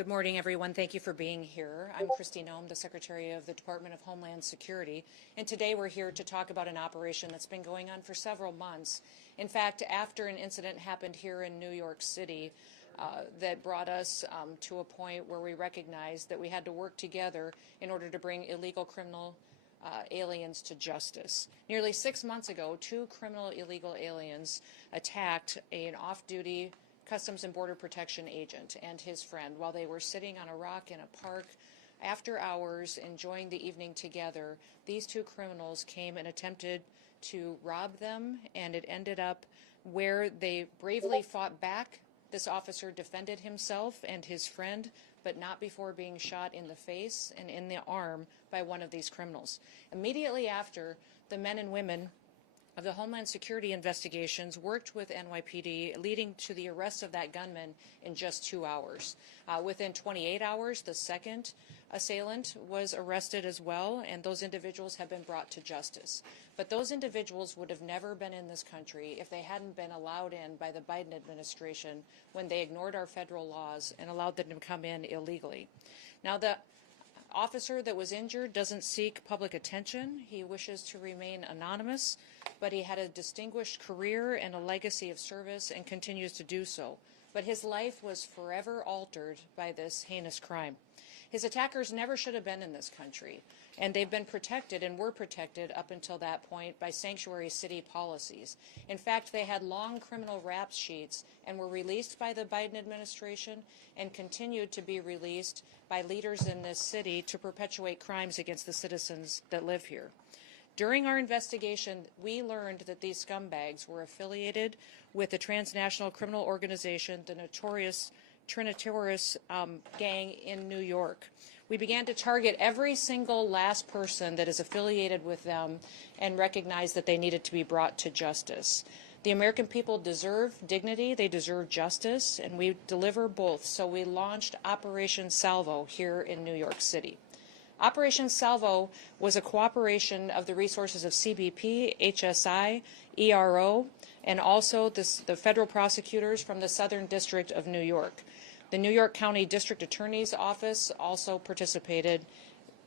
Good morning, everyone. Thank you for being here. I'm Kristi Noem, the Secretary of the Department of Homeland Security, and today we're here to talk about an operation that's been going on for several months. In fact, after an incident happened here in New York City that brought us to a point where we recognized that we had to work together in order to bring illegal criminal aliens to justice. Nearly 6 months ago, 2 criminal illegal aliens attacked an off-duty Customs and Border Protection agent and his friend while they were sitting on a rock in a park after hours enjoying the evening together. These 2 criminals came and attempted to rob them, and it ended up where they bravely fought back. This officer defended himself and his friend, but not before being shot in the face and in the arm by one of these criminals. Immediately after, the men and women of the Homeland Security investigations worked with NYPD, leading to the arrest of that gunman in just 2 hours. Within 28 hours, the second assailant was arrested as well, and those individuals have been brought to justice. But those individuals would have never been in this country if they hadn't been allowed in by the Biden administration when they ignored our federal laws and allowed them to come in illegally. Now, the officer that was injured doesn't seek public attention. He wishes to remain anonymous, but he had a distinguished career and a legacy of service and continues to do so. But his life was forever altered by this heinous crime. His attackers never should have been in this country, and they've been protected and were protected up until that point by sanctuary city policies. In fact, they had long criminal rap sheets and were released by the Biden administration and continued to be released by leaders in this city to perpetuate crimes against the citizens that live here. During our investigation, we learned that these scumbags were affiliated with the transnational criminal organization, the notorious Trinitaris gang in New York. We began to target every single last person that is affiliated with them and recognized that they needed to be brought to justice. The American people deserve dignity, they deserve justice, and we deliver both. So we launched Operation Salvo here in New York City. Operation Salvo was a cooperation of the resources of CBP, HSI, ERO, and also the federal prosecutors from the Southern District of New York. The New York County District Attorney's Office also participated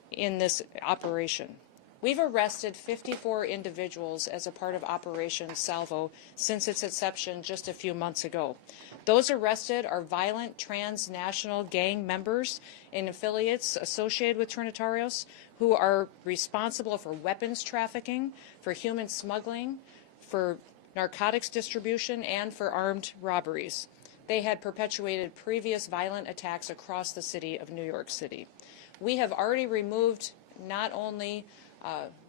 in this operation. We've arrested 54 individuals as a part of Operation Salvo since its inception just a few months ago. Those arrested are violent transnational gang members and affiliates associated with Trinitarios who are responsible for weapons trafficking, for human smuggling, for narcotics distribution, and for armed robberies. They had perpetuated previous violent attacks across the city of New York City. We have already removed not only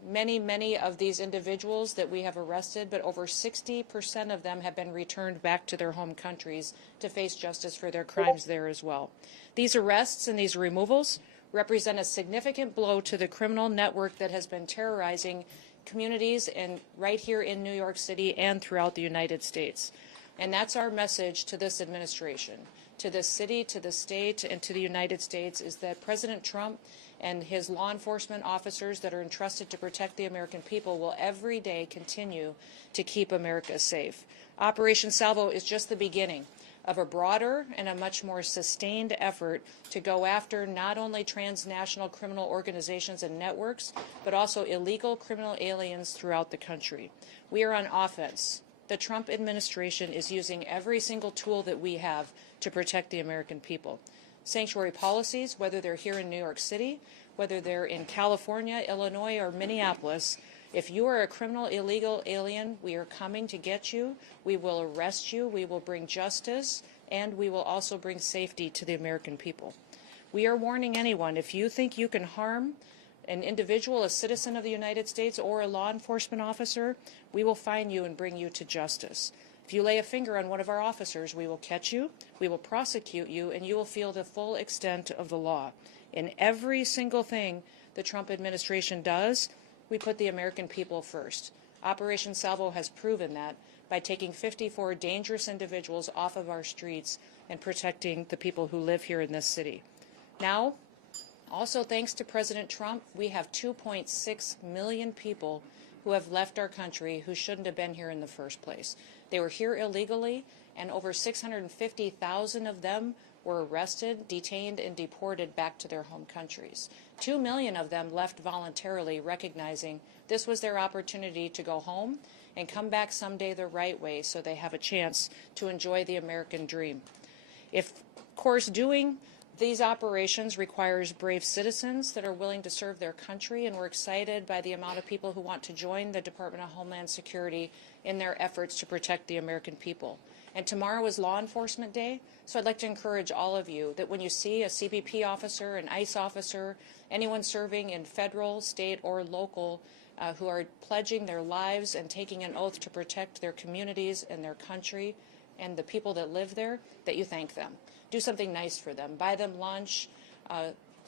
many of these individuals that we have arrested, but over 60% of them have been returned back to their home countries to face justice for their crimes there as well. These arrests and these removals represent a significant blow to the criminal network that has been terrorizing communities right here in New York City and throughout the United States. And that's our message to this administration, to this city, to the state, and to the United States, is that President Trump and his law enforcement officers that are entrusted to protect the American people will every day continue to keep America safe. Operation Salvo is just the beginning of a broader and a much more sustained effort to go after not only transnational criminal organizations and networks, but also illegal criminal aliens throughout the country. We are on offense. The Trump administration is using every single tool that we have to protect the American people. Sanctuary policies, whether they're here in New York City, whether they're in California, Illinois, or Minneapolis, if you are a criminal illegal alien, we are coming to get you. We will arrest you. We will bring justice, and we will also bring safety to the American people. We are warning anyone, if you think you can harm an individual, a citizen of the United States, or a law enforcement officer, we will find you and bring you to justice. If you lay a finger on one of our officers, we will catch you, we will prosecute you, and you will feel the full extent of the law. In every single thing the Trump administration does, we put the American people first. Operation Salvo has proven that by taking 54 dangerous individuals off of our streets and protecting the people who live here in this city. Now, also thanks to President Trump, we have 2.6 million people who have left our country who shouldn't have been here in the first place. They were here illegally, and over 650,000 of them were arrested, detained, and deported back to their home countries. 2 million of them left voluntarily, recognizing this was their opportunity to go home and come back someday the right way so they have a chance to enjoy the American dream. Of course, doing these operations requires brave citizens that are willing to serve their country, and we're excited by the amount of people who want to join the Department of Homeland Security in their efforts to protect the American people. And tomorrow is Law Enforcement Day, so I'd like to encourage all of you that when you see a CBP officer, an ICE officer, anyone serving in federal, state, or local who are pledging their lives and taking an oath to protect their communities and their country and the people that live there, that you thank them. Do something nice for them. Buy them lunch,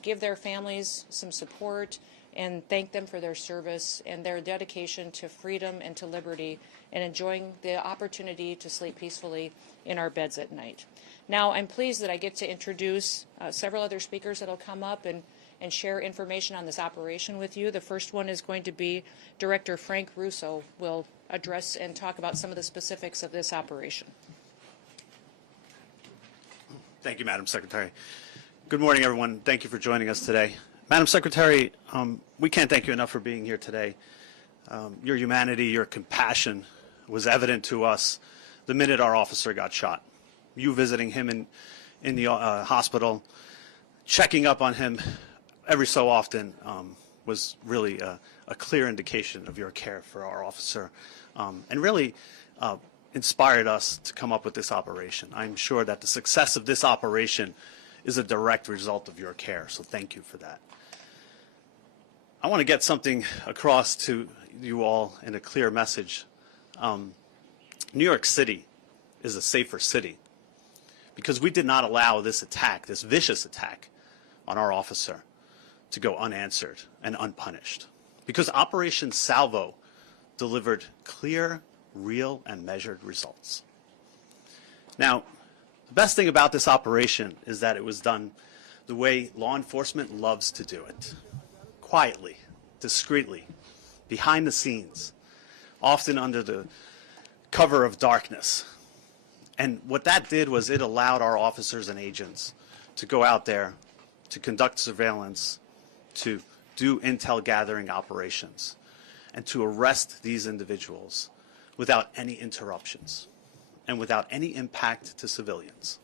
give their families some support, and thank them for their service and their dedication to freedom and to liberty and enjoying the opportunity to sleep peacefully in our beds at night. Now, I'm pleased that I get to introduce several other speakers that will come up and share information on this operation with you. The first one is going to be Director Frank Russo will address and talk about some of the specifics of this operation. Thank you, Madam Secretary. Good morning, everyone. Thank you for joining us today. Madam Secretary, we can't thank you enough for being here today. Your humanity, your compassion was evident to us the minute our officer got shot. You visiting him in the hospital, checking up on him every so often was really a clear indication of your care for our officer, and really inspired us to come up with this operation. I'm sure that the success of this operation is a direct result of your care, so thank you for that. I want to get something across to you all in a clear message. New York City is a safer city because we did not allow this attack, this vicious attack on our officer, to go unanswered and unpunished, because Operation Salvo delivered clear, real, and measured results. Now, the best thing about this operation is that it was done the way law enforcement loves to do it: quietly, discreetly, behind the scenes, often under the cover of darkness. And what that did was it allowed our officers and agents to go out there, to conduct surveillance, to do intel gathering operations, and to arrest these individuals without any interruptions and without any impact to civilians.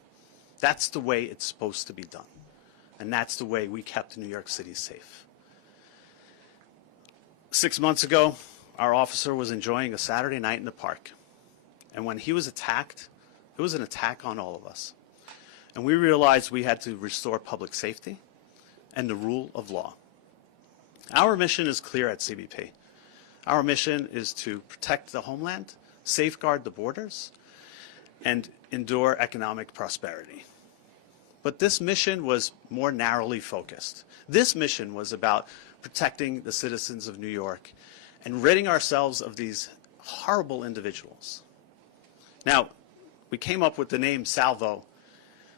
That's the way it's supposed to be done. And that's the way we kept New York City safe. 6 months ago, our officer was enjoying a Saturday night in the park. And when he was attacked, it was an attack on all of us. And we realized we had to restore public safety and the rule of law. Our mission is clear at CBP. Our mission is to protect the homeland, safeguard the borders, and endure economic prosperity. But this mission was more narrowly focused. This mission was about protecting the citizens of New York and ridding ourselves of these horrible individuals. Now, we came up with the name Salvo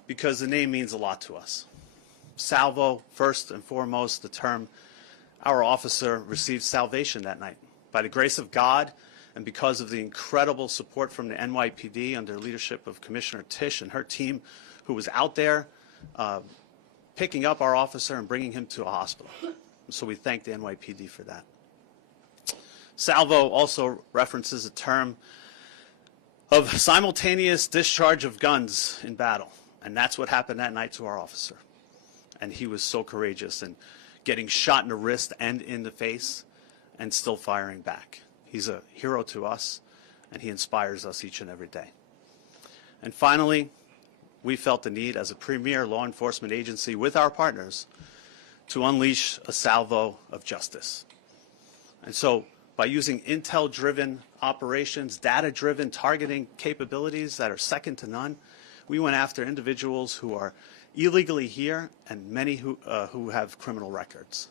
because the name means a lot to us. Salvo, first and foremost, the term our officer received salvation that night. By the grace of God and because of the incredible support from the NYPD under the leadership of Commissioner Tisch and her team, who was out there picking up our officer and bringing him to a hospital. So we thank the NYPD for that. Salvo also references a term of simultaneous discharge of guns in battle. And that's what happened that night to our officer. And he was so courageous in getting shot in the wrist and in the face and still firing back. He's a hero to us, and he inspires us each and every day. And finally, we felt the need as a premier law enforcement agency with our partners to unleash a salvo of justice. And so by using intel-driven operations, data-driven targeting capabilities that are second to none, we went after individuals who are illegally here and many who have criminal records.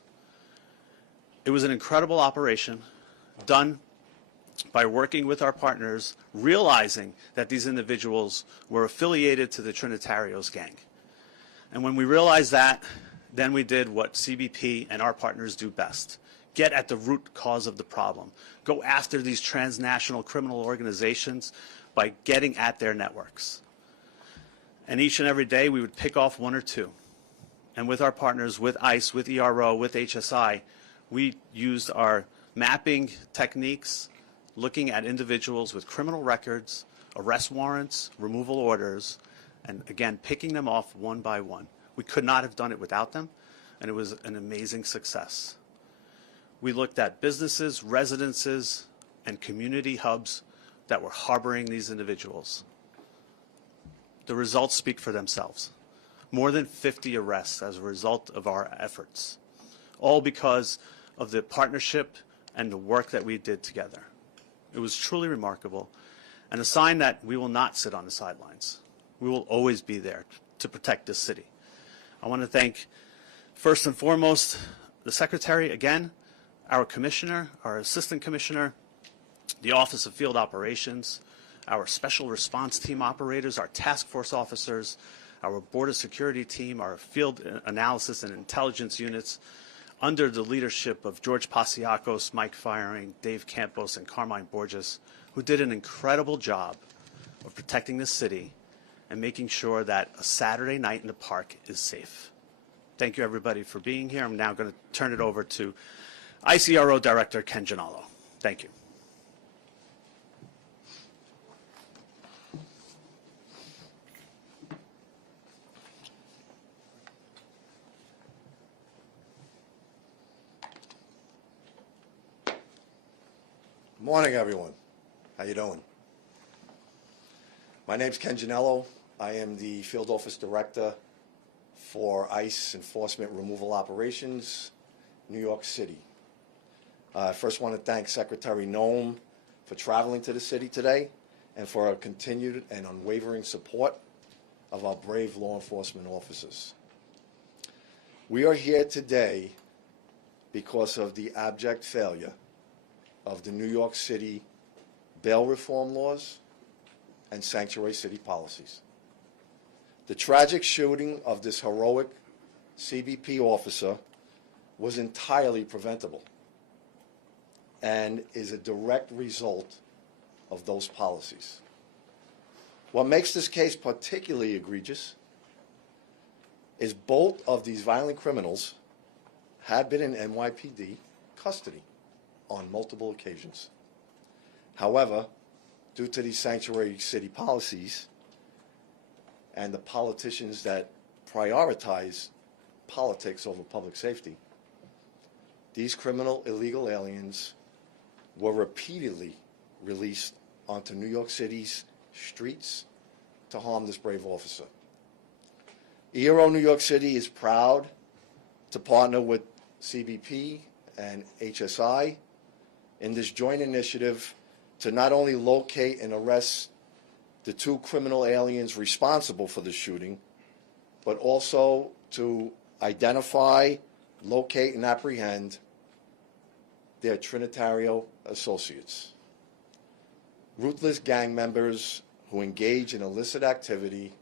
It was an incredible operation done by working with our partners, realizing that these individuals were affiliated to the Trinitarios gang. And when we realized that, then we did what CBP and our partners do best: get at the root cause of the problem, go after these transnational criminal organizations by getting at their networks. And each and every day we would pick off one or two. And with our partners, with ICE, with ERO, with HSI, we used our mapping techniques, looking at individuals with criminal records, arrest warrants, removal orders, and again, picking them off one by one. We could not have done it without them, and it was an amazing success. We looked at businesses, residences, and community hubs that were harboring these individuals. The results speak for themselves. More than 50 arrests as a result of our efforts, all because of the partnership and the work that we did together. It was truly remarkable, and a sign that we will not sit on the sidelines. We will always be there to protect this city. I want to thank, first and foremost, the Secretary, again, our Commissioner, our Assistant Commissioner, the Office of Field Operations, our Special Response Team operators, our task force officers, our Board of Security team, our field analysis and intelligence units, under the leadership of George Pasiakos, Mike Firing, Dave Campos, and Carmine Borges, who did an incredible job of protecting the city and making sure that a Saturday night in the park is safe. Thank you, everybody, for being here. I'm now going to turn it over to ICRO Director Ken Gianallo. Thank you. Morning, everyone. How you doing? My name's Ken Gianallo. I am the Field Office Director for ICE Enforcement Removal Operations, New York City. I first want to thank Secretary Noem for traveling to the city today and for her continued and unwavering support of our brave law enforcement officers. We are here today because of the abject failure of the New York City bail reform laws and sanctuary city policies. The tragic shooting of this heroic CBP officer was entirely preventable and is a direct result of those policies. What makes this case particularly egregious is both of these violent criminals had been in NYPD custody on multiple occasions. However, due to these sanctuary city policies and the politicians that prioritize politics over public safety, these criminal illegal aliens were repeatedly released onto New York City's streets to harm this brave officer. ERO New York City is proud to partner with CBP and HSI in this joint initiative to not only locate and arrest the two criminal aliens responsible for the shooting, but also to identify, locate, and apprehend their Trinitario associates, ruthless gang members who engage in illicit activity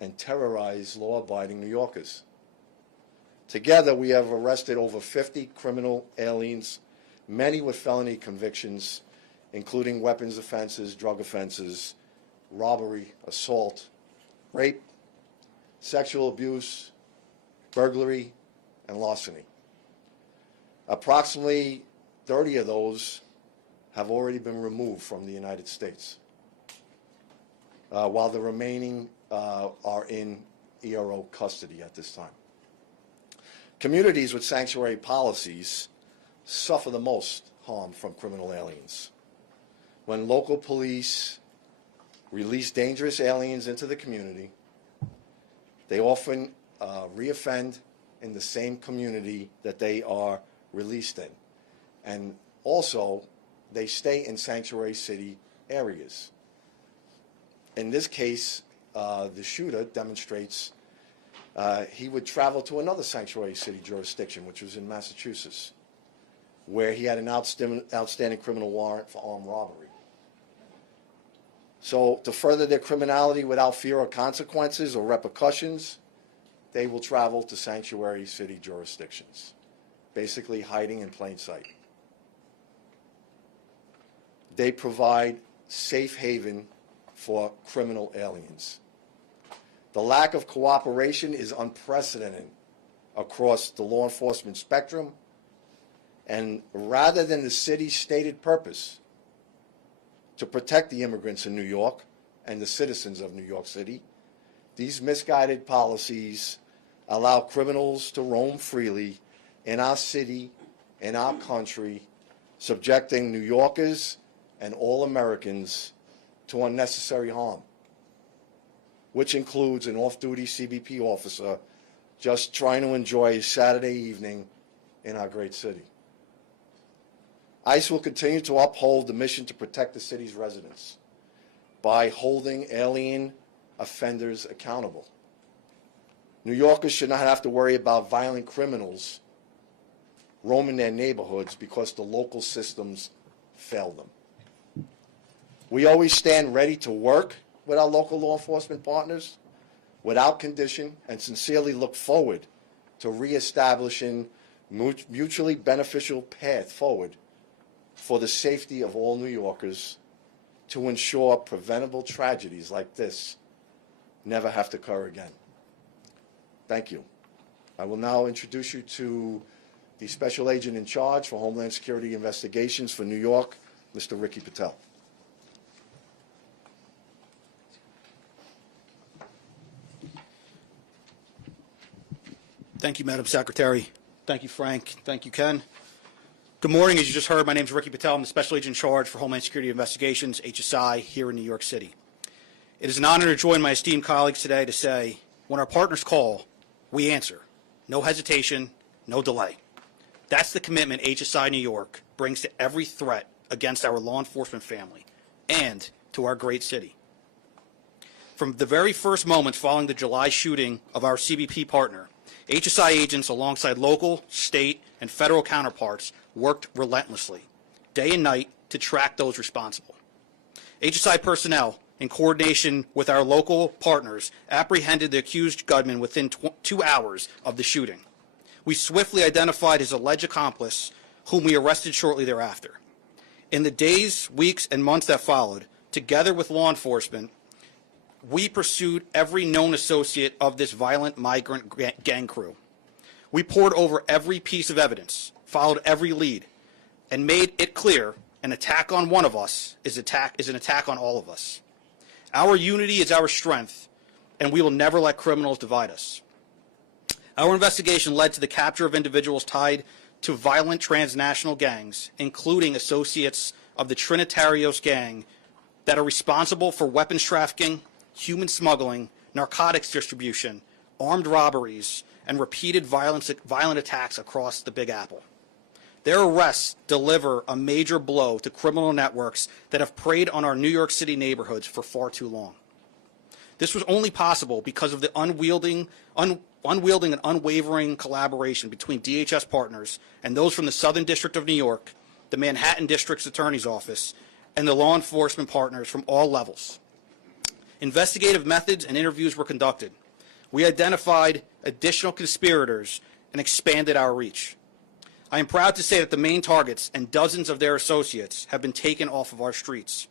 and terrorize law-abiding New Yorkers. Together, we have arrested over 50 criminal aliens, many with felony convictions, including weapons offenses, drug offenses, robbery, assault, rape, sexual abuse, burglary, and larceny. Approximately 30 of those have already been removed from the United States, while the remaining are in ERO custody at this time. Communities with sanctuary policies suffer the most harm from criminal aliens. When local police release dangerous aliens into the community, they often reoffend in the same community that they are released in. And also, they stay in sanctuary city areas. In this case, the shooter demonstrates he would travel to another sanctuary city jurisdiction, which was in Massachusetts, where he had an outstanding criminal warrant for armed robbery. So to further their criminality without fear of consequences or repercussions, they will travel to sanctuary city jurisdictions, basically hiding in plain sight. They provide safe haven for criminal aliens. The lack of cooperation is unprecedented across the law enforcement spectrum, and rather than the city's stated purpose to protect the immigrants in New York and the citizens of New York City, these misguided policies allow criminals to roam freely in our city, in our country, subjecting New Yorkers and all Americans to unnecessary harm, which includes an off-duty CBP officer just trying to enjoy his Saturday evening in our great city. ICE will continue to uphold the mission to protect the city's residents by holding alien offenders accountable. New Yorkers should not have to worry about violent criminals roaming their neighborhoods because the local systems fail them. We always stand ready to work with our local law enforcement partners without condition and sincerely look forward to reestablishing mutually beneficial path forward for the safety of all New Yorkers to ensure preventable tragedies like this never have to occur again. Thank you. I will now introduce you to the Special Agent in Charge for Homeland Security Investigations for New York, Mr. Ricky Patel. Thank you, Madam Secretary. Thank you, Frank. Thank you, Ken. Good morning. As you just heard, my name is Ricky Patel. I'm the Special Agent in Charge for Homeland Security Investigations, HSI, here in New York City. It is an honor to join my esteemed colleagues today to say, when our partners call, we answer. No hesitation, no delay. That's the commitment HSI New York brings to every threat against our law enforcement family and to our great city. From the very first moments following the July shooting of our CBP partner, HSI agents alongside local, state, and federal counterparts worked relentlessly, day and night, to track those responsible. HSI personnel, in coordination with our local partners, apprehended the accused gunman within 2 hours of the shooting. We swiftly identified his alleged accomplice, whom we arrested shortly thereafter. In the days, weeks, and months that followed, together with law enforcement, we pursued every known associate of this violent migrant gang crew. We pored over every piece of evidence, followed every lead, and made it clear an attack on one of us is an attack on all of us. Our unity is our strength, and we will never let criminals divide us. Our investigation led to the capture of individuals tied to violent transnational gangs, including associates of the Trinitarios gang that are responsible for weapons trafficking, human smuggling, narcotics distribution, armed robberies, and repeated violent attacks across the Big Apple. Their arrests deliver a major blow to criminal networks that have preyed on our New York City neighborhoods for far too long. This was only possible because of the unwielding and unwavering collaboration between DHS partners and those from the Southern District of New York, the Manhattan District's Attorney's Office, and the law enforcement partners from all levels. Investigative methods and interviews were conducted. We identified additional conspirators and expanded our reach. I am proud to say that the main targets and dozens of their associates have been taken off of our streets.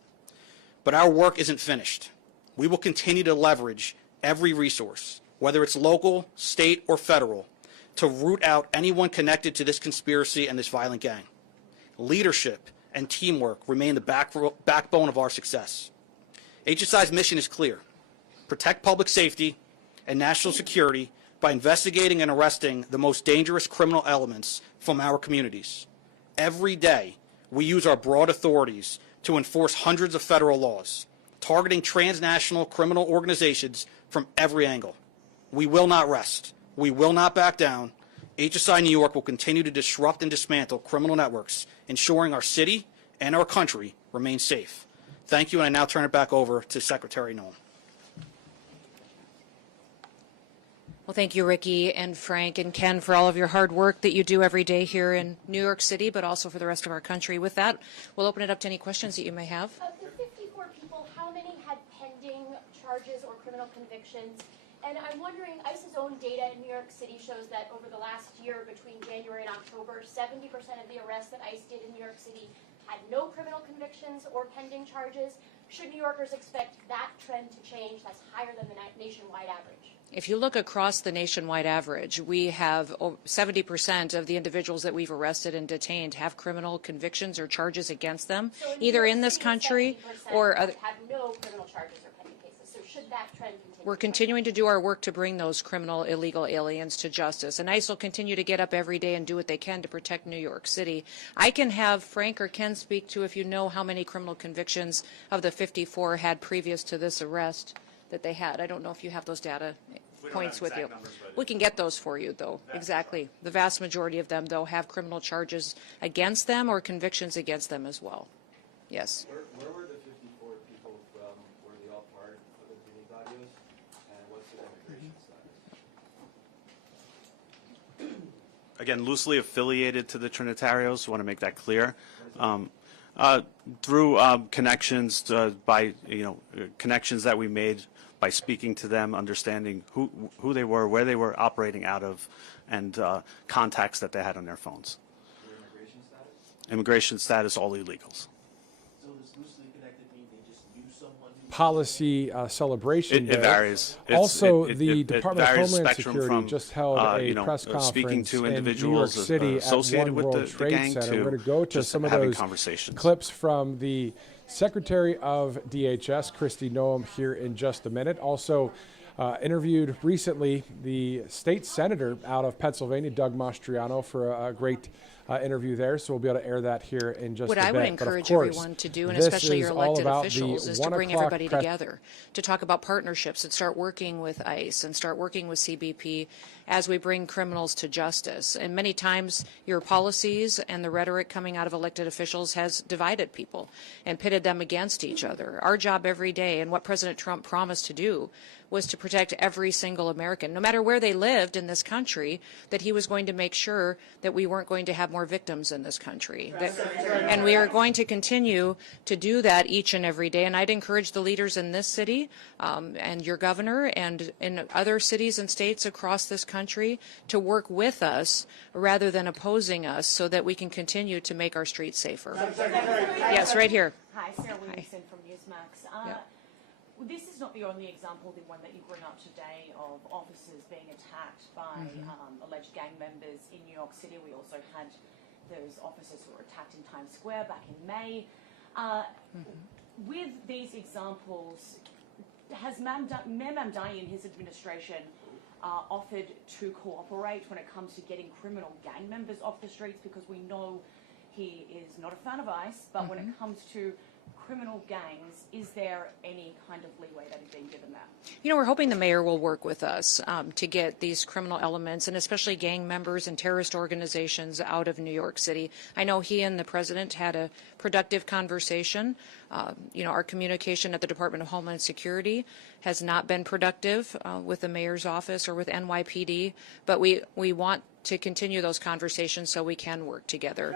But our work isn't finished. We will continue to leverage every resource, whether it's local, state, or federal, to root out anyone connected to this conspiracy and this violent gang. Leadership and teamwork remain the backbone of our success. HSI's mission is clear: protect public safety and national security by investigating and arresting the most dangerous criminal elements from our communities. Every day, we use our broad authorities to enforce hundreds of federal laws, targeting transnational criminal organizations from every angle. We will not rest. We will not back down. HSI New York will continue to disrupt and dismantle criminal networks, ensuring our city and our country remain safe. Thank you, and I now turn it back over to Secretary Noem. Well, thank you, Ricky and Frank and Ken, for all of your hard work that you do every day here in New York City, but also for the rest of our country. With that, we'll open it up to any questions that you may have. Of the 54 people, how many had pending charges or criminal convictions? And I'm wondering, ICE's own data in New York City shows that over the last year, between January and October, 70% of the arrests that ICE did in New York City had no criminal convictions or pending charges. should New Yorkers expect that trend to change that's higher than the nationwide average? If you look across the nationwide average, we have 70% of the individuals that we've arrested and detained have criminal convictions or charges against them, So either in this country or other. have no criminal charges or pending cases. So should that trend continue? We're continuing to do our work to bring those criminal illegal aliens to justice. And ICE will continue to get up every day and do what they can to protect New York City. I can have Frank or Ken speak to if you know how many criminal convictions of the 54 had previous to this arrest that they had. I don't know if you have those data points with you. We can get those for you, though. Exactly. The vast majority of them, though, have criminal charges against them or convictions against them as well. Yes. Where were the 54 people from? Were they all part of the Trinitarios? And what's their immigration status? Again, loosely affiliated to the Trinitarios. Want to make that clear. Through connections connections that we made by speaking to them, understanding who they were, where they were operating out of, and contacts that they had on their phones. Their immigration status? Immigration status, all illegals. So does loosely connected mean they just knew someone who... Policy celebration It day. varies. Also, It the Department of varies Homeland spectrum Security from, just held a press speaking conference to in New York individuals City at associated One with World the Trade gang Center. to We're going to go to just some of having those conversations. clips from the Secretary of DHS, Kristi Noem, here in just a minute. Also interviewed recently the state senator out of Pennsylvania, Doug Mastriano, for a great interview there. So we'll be able to air that here in just What a bit. I would But of encourage course, everyone to do, and this especially your is all elected about the officials, is to 1 bring o'clock everybody press together to talk about partnerships and start working with ICE and start working with CBP as we bring criminals to justice. And many times your policies and the rhetoric coming out of elected officials has divided people and pitted them against each other. Our job every day, and what President Trump promised to do, was to protect every single American, no matter where they lived in this country, that he was going to make sure that we weren't going to have more victims in this country. And we are going to continue to do that each and every day. And I'd encourage the leaders in this city and your governor and in other cities and states across this country to work with us rather than opposing us so that we can continue to make our streets safer. Yes, right here. Hi, Sarah Williamson from Newsmax. Yep. This is not the only example, the one that you bring up today, of officers being attacked by alleged gang members in New York City. We also had those officers who were attacked in Times Square back in May. With these examples, has Mayor Mamdani and his administration offered to cooperate when it comes to getting criminal gang members off the streets? Because we know he is not a fan of ICE, but when it comes to criminal gangs, is there any kind of leeway that is being given that? You know, we're hoping the mayor will work with us to get these criminal elements and especially gang members and terrorist organizations out of New York City. I know he and the president had a productive conversation. Our communication at the Department of Homeland Security has not been productive with the mayor's office or with NYPD, but we want to continue those conversations so we can work together.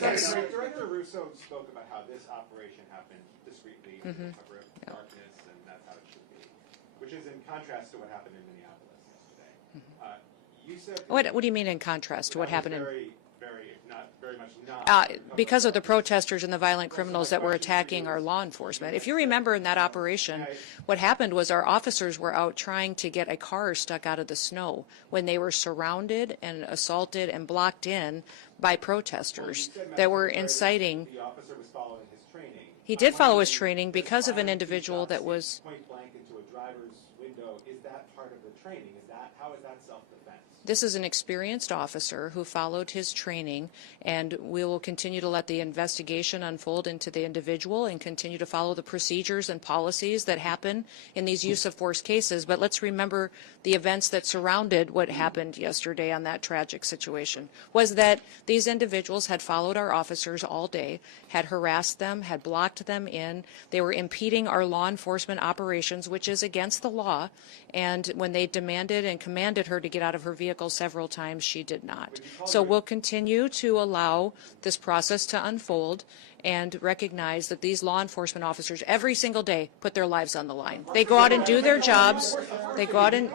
Yes. Director Russo spoke about how this operation happened discreetly in the cover of darkness, and that's how it should be, which is in contrast to what happened in Minneapolis yesterday. You said What do you mean in contrast to what happened in? Very much not. Because of the protesters and the violent criminals that were attacking our law enforcement. If you remember in that operation, what happened was our officers were out trying to get a car stuck out of the snow when they were surrounded and assaulted and blocked in by protesters that were inciting. The officer was following his training. He did follow his training because of an individual that was. Point blank into a driver's window. Is that part of the training? How is that self-defense? This is an experienced officer who followed his training, and we will continue to let the investigation unfold into the individual and continue to follow the procedures and policies that happen in these use of force cases. But let's remember the events that surrounded what happened yesterday on that tragic situation was that these individuals had followed our officers all day, had harassed them, had blocked them in. They were impeding our law enforcement operations, which is against the law. And when they demanded and commanded her to get out of her vehicle several times, she did not. So we'll continue to allow this process to unfold and recognize that these law enforcement officers every single day put their lives on the line. They go out and do their jobs. They go out and...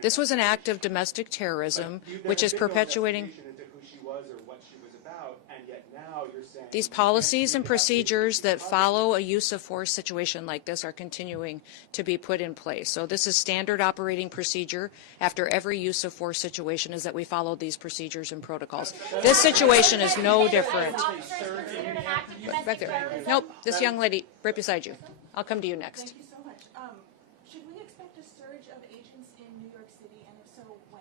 This was an act of domestic terrorism, which is perpetuating... Into who she was or what she was about, and yet now how you're saying. These policies and procedures that follow a use of force situation like this are continuing to be put in place. So this is standard operating procedure after every use of force situation, is that we follow these procedures and protocols. This situation is no different. Back there. Nope, this young lady right beside you. I'll come to you next. Thank you so much. Should we expect a surge of agents in New York City, and if so, when?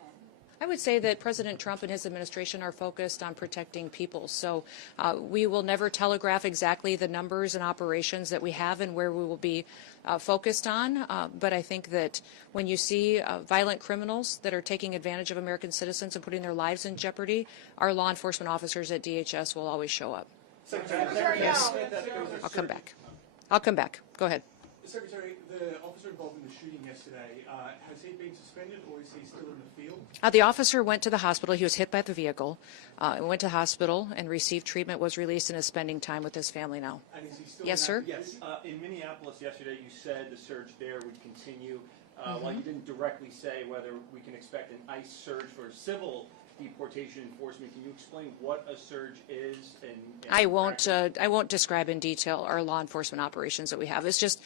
I would say that President Trump and his administration are focused on protecting people. So we will never telegraph exactly the numbers and operations that we have and where we will be focused on. But I think that when you see violent criminals that are taking advantage of American citizens and putting their lives in jeopardy, our law enforcement officers at DHS will always show up. Yes. I'll come back. I'll come back. Go ahead. Secretary, the officer involved in the shooting yesterday, has he been suspended or is he still in the field? The officer went to the hospital. He was hit by the vehicle, went to the hospital and received treatment, was released, and is spending time with his family now. And is he still Yes, sir? Yes. In Minneapolis yesterday, you said the surge there would continue. While you didn't directly say whether we can expect an ICE surge for civil deportation enforcement, can you explain what a surge is? I won't describe in detail our law enforcement operations that we have. It's just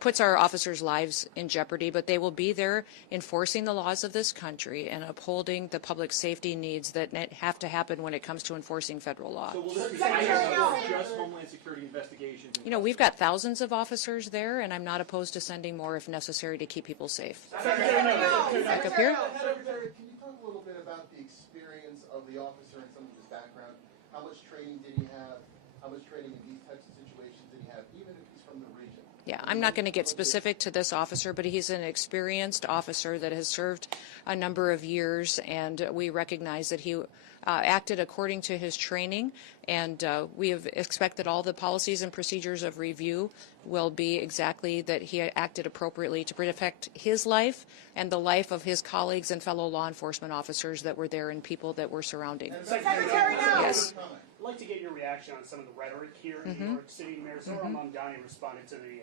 puts our officers' lives in jeopardy, but they will be there enforcing the laws of this country and upholding the public safety needs that have to happen when it comes to enforcing federal law. So will this be just Homeland Security investigations? You know, we've got thousands of officers there, and I'm not opposed to sending more if necessary to keep people safe. Back up here. Secretary, can you talk a little bit about the experience of the officer and some of his background? How much training did he have? How much training in these types of situations did he have, even if he's from the region? Yeah, I'm not going to get specific to this officer, but he's an experienced officer that has served a number of years, and we recognize that he acted according to his training, and we have expected all the policies and procedures of review will be exactly that he acted appropriately to protect his life and the life of his colleagues and fellow law enforcement officers that were there and people that were surrounding. Yes. I'd like to get your reaction on some of the rhetoric here in New York City. Mayor Zohar Mamdani responded to the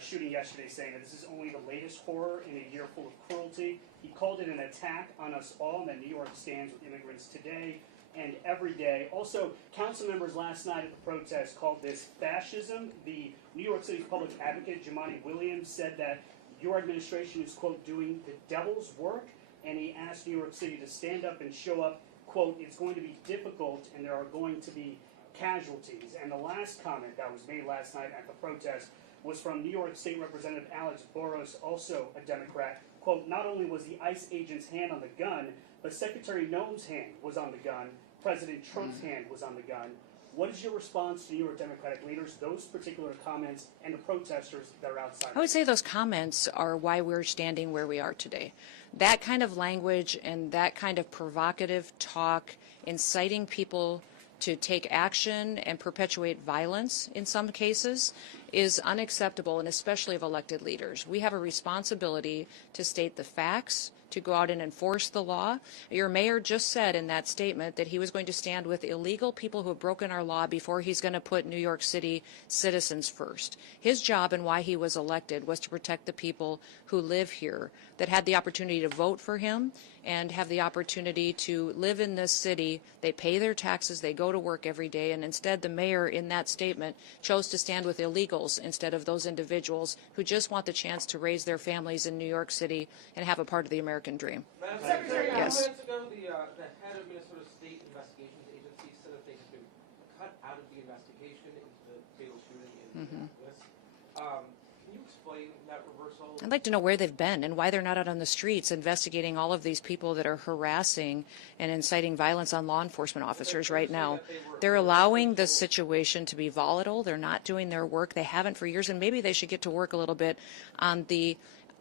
shooting yesterday saying that this is only the latest horror in a year full of cruelty. He called it an attack on us all, and that New York stands with immigrants today and every day. Also, council members last night at the protest called this fascism. The New York City public advocate, Jumaane Williams, said that your administration is, quote, doing the devil's work, and he asked New York City to stand up and show up, quote, it's going to be difficult and there are going to be casualties. And the last comment that was made last night at the protest was from New York State Representative Alex Boros, also a Democrat. Quote, not only was the ICE agent's hand on the gun, but Secretary Noem's hand was on the gun. President Trump's hand was on the gun. What is your response to New York Democratic leaders, those particular comments, and the protesters that are outside? I would say those comments are why we're standing where we are today. That kind of language and that kind of provocative talk, inciting people to take action and perpetuate violence in some cases, is unacceptable, and especially of elected leaders. We have a responsibility to state the facts, to go out and enforce the law. Your mayor just said in that statement that he was going to stand with illegal people who have broken our law before he's going to put New York City citizens first. His job and why he was elected was to protect the people who live here, that had the opportunity to vote for him and have the opportunity to live in this city. They pay their taxes, they go to work every day, and instead the mayor in that statement chose to stand with illegals instead of those individuals who just want the chance to raise their families in New York City and have a part of the American dream. Madam Secretary, yes. minutes ago, the head of Minnesota State Investigations Agency said that they had been cut out of the investigation into the fatal shooting in Minneapolis. Can you explain that reversal? I'd like to know where they've been and why they're not out on the streets investigating all of these people that are harassing and inciting violence on law enforcement officers right now. They're allowing this situation to be volatile. They're not doing their work. They haven't for years, and maybe they should get to work a little bit on the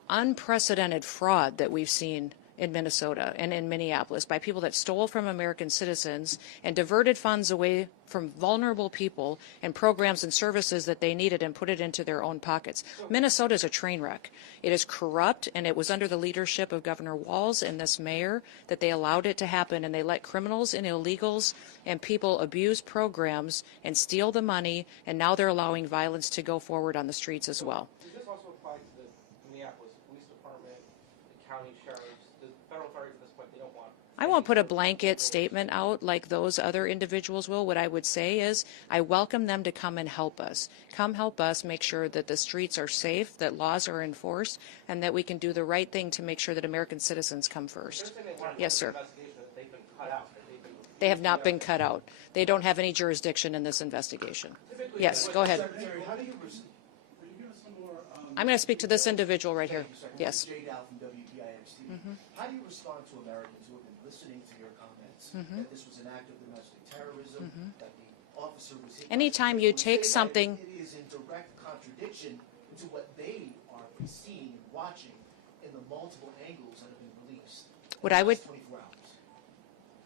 unprecedented fraud that we've seen in Minnesota and in Minneapolis by people that stole from American citizens and diverted funds away from vulnerable people and programs and services that they needed and put it into their own pockets. Minnesota is a train wreck. It is corrupt, and it was under the leadership of Governor Walz and this mayor that they allowed it to happen, and they let criminals and illegals and people abuse programs and steal the money, and now they're allowing violence to go forward on the streets as well. Does this also apply to the Minneapolis Police Department, the county sheriffs, the federal authorities at this point, they don't want. I won't put a blanket statement out like those other individuals will. What I would say is I welcome them to come and help us. Come help us make sure that the streets are safe, that laws are enforced, and that we can do the right thing to make sure that American citizens come first. Yes, sir. They have not been cut out. They don't have any jurisdiction in this investigation. Yes, go ahead. Secretary, how do you give us some more, I'm going to speak to this individual right here. Yes. Jay Dow from WPIX-TV. How do you respond to Americans who have been listening to your comments that this was an act of domestic terrorism, that the officer was hit by Anytime a you bullet, take say that something. it is in direct contradiction to what they are seeing and watching in the multiple angles that have been released What in I the would. last 24 hours.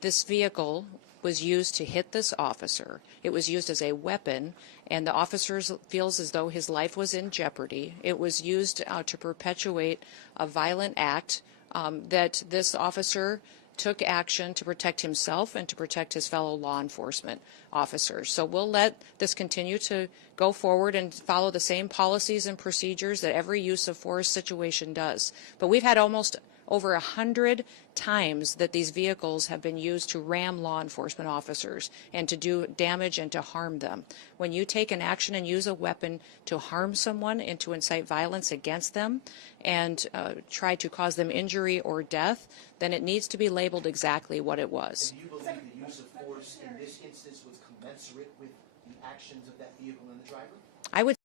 This vehicle was used to hit this officer. It was used as a weapon, and the officer feels as though his life was in jeopardy. It was used to perpetuate a violent act that this officer took action to protect himself and to protect his fellow law enforcement officers. So we'll let this continue to go forward and follow the same policies and procedures that every use of force situation does. But we've had almost over 100 times that these vehicles have been used to ram law enforcement officers and to do damage and to harm them. When you take an action and use a weapon to harm someone and to incite violence against them and try to cause them injury or death, then it needs to be labeled exactly what it was. And do you believe the use of force in this instance was commensurate with the actions of that vehicle and the driver? I would